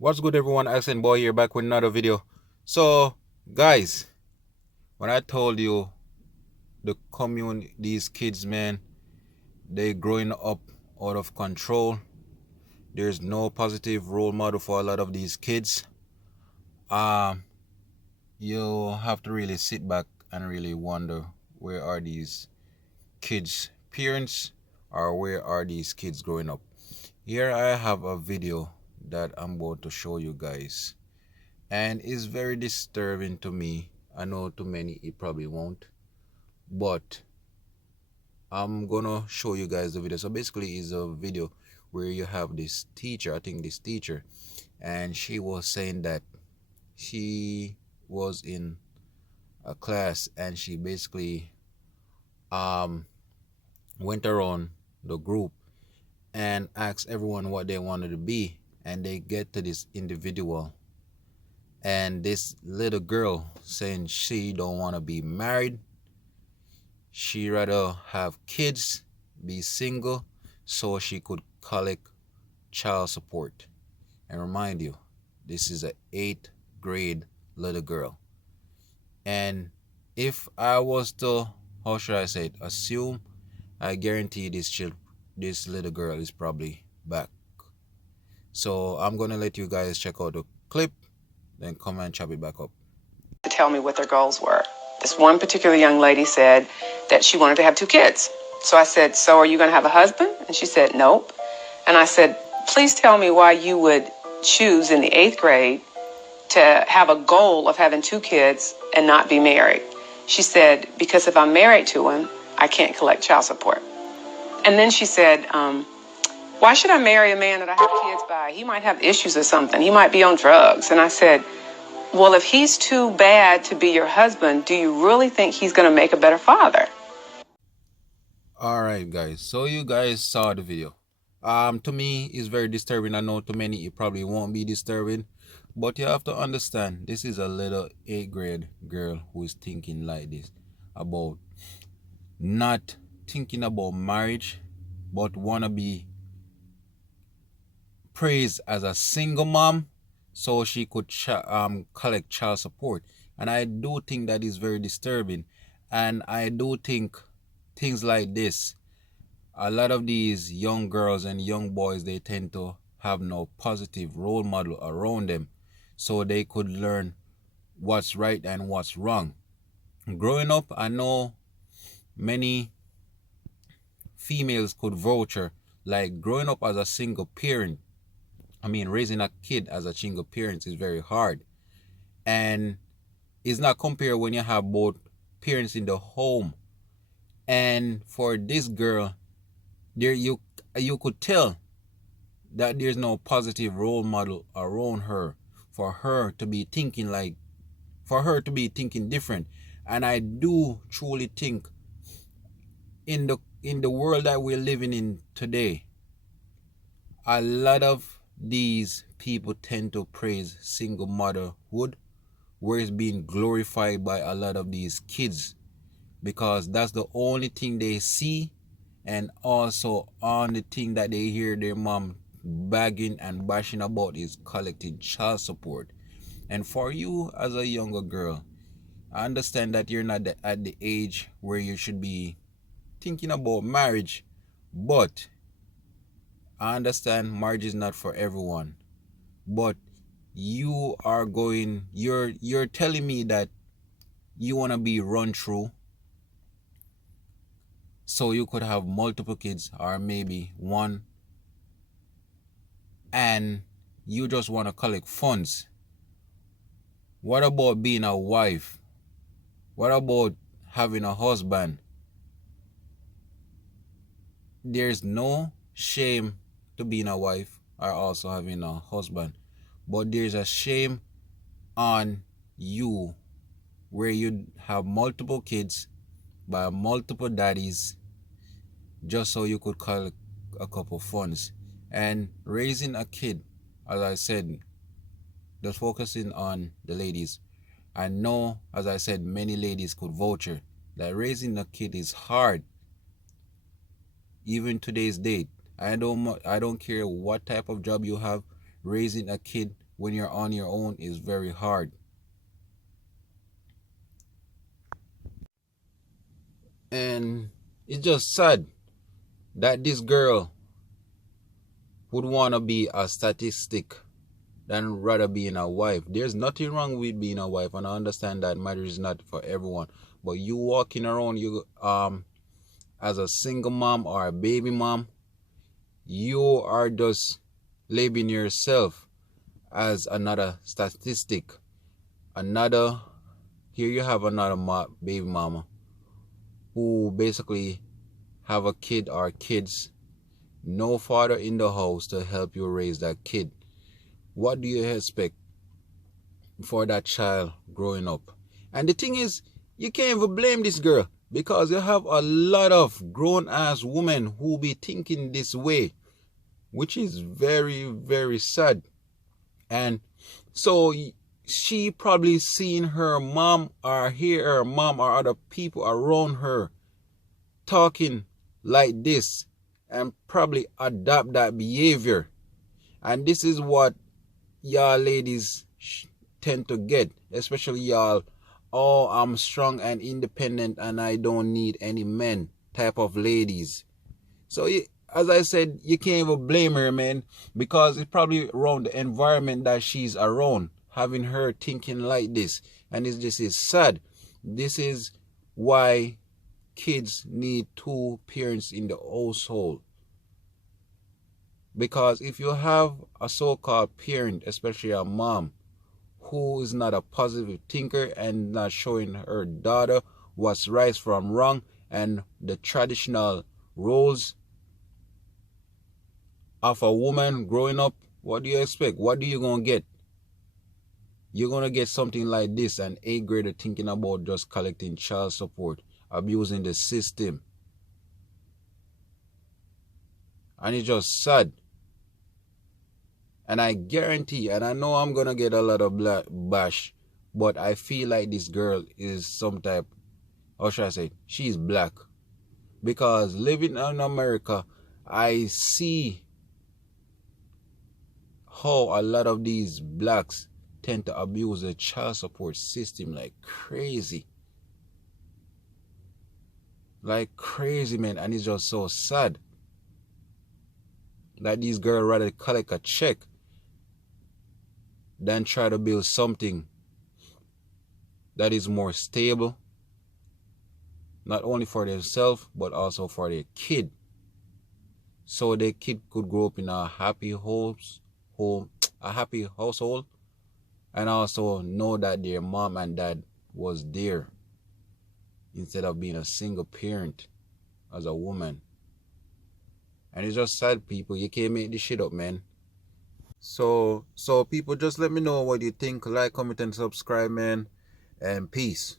What's good, everyone? Accent Boy here, back with another video. So guys, when I told you these kids, man, they growing up out of control. There's no positive role model for a lot of these kids. You have to really sit back and really wonder, where are these kids' parents, or where are these kids growing up? Here I have a video that I'm about to show you guys, and it's very disturbing to me. I know to many it probably won't, but I'm gonna show you guys the video. So basically it's a video where you have this teacher, I think this teacher, and she was saying that she was in a class and she basically went around the group and asked everyone what they wanted to be, and they get to this individual, and this little girl saying she don't want to be married, she rather have kids, be single, so she could collect child support. And remind you, this is a 8th grade little girl. And if I was to, how should I say it, assume, I guarantee this little girl is probably back. So I'm gonna let you guys check out the clip, then come and chop it back up. To tell me what their goals were. This one particular young lady said that she wanted to have 2 kids. So I said, so are you going to have a husband? And she said, nope. And I said, please tell me why you would choose in the 8th grade to have a goal of having 2 kids and not be married. She said, because if I'm married to him, I can't collect child support. And then she said, why should I marry a man that I have kids by? He might have issues or something. He might be on drugs. And I said, well, if he's too bad to be your husband, do you really think he's going to make a better father? All right, guys. So you guys saw the video. To me, it's very disturbing. I know to many it probably won't be disturbing, but you have to understand, this is a little 8th grade girl who is thinking like this, about not thinking about marriage, but wanna be praised as a single mom, so she could collect child support. And I do think that is very disturbing. And I do think things like this, a lot of these young girls and young boys, they tend to have no positive role model around them, so they could learn what's right and what's wrong. Growing up, I know many females could voucher, like growing up as a single parent, raising a kid as a single parent is very hard. And it's not compared when you have both parents in the home. And for this girl, there you could tell that there's no positive role model around her for her to be thinking different. And I do truly think in the world that we're living in today, a lot of these people tend to praise single motherhood, where it's being glorified by a lot of these kids, because that's the only thing they see, and also only thing that they hear their mom bagging and bashing about is collecting child support. And for you as a younger girl, I understand that you're not at the age where you should be thinking about marriage, but I understand marriage is not for everyone. But you're telling me that you want to be run through, so you could have multiple kids, or maybe one, and you just want to collect funds. What about being a wife? What about having a husband? There's no shame to being a wife or also having a husband, but there's a shame on you where you have multiple kids by multiple daddies, just so you could collect a couple funds. And raising a kid, as I said, just focusing on the ladies, I know, as I said, many ladies could voucher that raising a kid is hard. Even today's date, I don't care what type of job you have, raising a kid when you're on your own is very hard. And it's just sad that this girl would want to be a statistic than rather being a wife. There's nothing wrong with being a wife, and I understand that marriage is not for everyone. But you walking around, you as a single mom or a baby mom, you are just labeling yourself as another statistic. Another, here you have another baby mama who basically have a kid or kids, no father in the house to help you raise that kid. What do you expect for that child growing up? And the thing is, you can't even blame this girl, because you have a lot of grown-ass women who be thinking this way, which is very, very sad. And so she probably seen her mom or hear her mom or other people around her talking like this and probably adopt that behavior. And this is what y'all ladies tend to get, especially y'all, oh, I'm strong and independent and I don't need any men type of ladies. So as I said, you can't even blame her, man, because it's probably around the environment that she's around, having her thinking like this. And this is sad. This is why kids need two parents in the household. Because if you have a so-called parent, especially a mom, who is not a positive thinker and not showing her daughter what's right from wrong and the traditional roles of a woman growing up, what do you expect? What do you gonna get? You're gonna get something like this, an 8th grader thinking about just collecting child support, abusing the system. And it's just sad. And I guarantee, and I know I'm gonna get a lot of bash, but I feel like this girl is some type, how should I say, she's black. Because living in America, I see how a lot of these blacks tend to abuse the child support system like crazy. Like crazy, man. And it's just so sad that these girls rather collect a check than try to build something that is more stable, not only for themselves but also for their kid, so their kid could grow up in a happy a happy household, and also know that their mom and dad was there instead of being a single parent as a woman. And it's just sad, people. You can't make this shit up, man. So people, just let me know what you think. Like, comment, and subscribe, man. And peace.